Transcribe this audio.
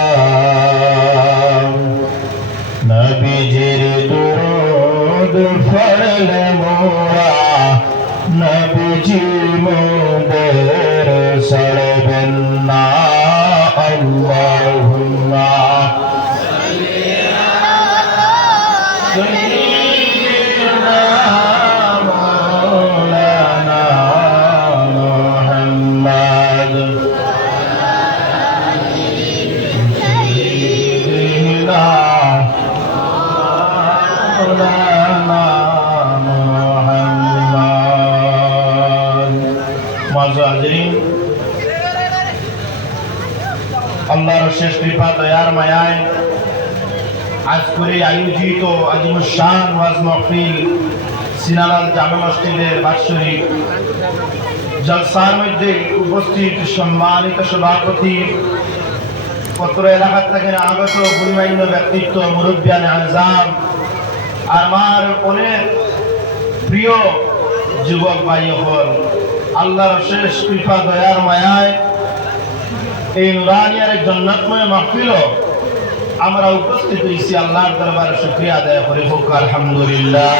সর্বদাম নবীজির দুরূদ পড়লে মোরা নবীজি মোদের সরবেন না আল্লাহুম্মা সাল্লিনা মাওলানা মুহাম্মদ সাল্লিনা মাওলানা মুহাম্মদ মুআজ্জিরিন আল্লাহর শেষ কৃপা দয়ার মায়ায় আজ করে আয়োজিত আজিমুশান ওয়াজ মাহফিল সিনালাল জামে মসজিদের বাৎসরিক জলসার মধ্যে উপস্থিত সম্মানিত সভাপতি পত্র এলাকা থেকে আগত গুণমান্য ব্যক্তিত্ব মুরব্বিয়ান আজম আর আমার অনেক প্রিয় যুবক ভাই হল আল্লাহর শেষ কৃপা দয়ার মায়ায় এই নুরানিয়ার জান্নাতময় মাহফিল আমরা উপস্থিত হয়েছি আল্লাহর দরবারে শুকরিয়া আদায় করি হোক আলহামদুলিল্লাহ।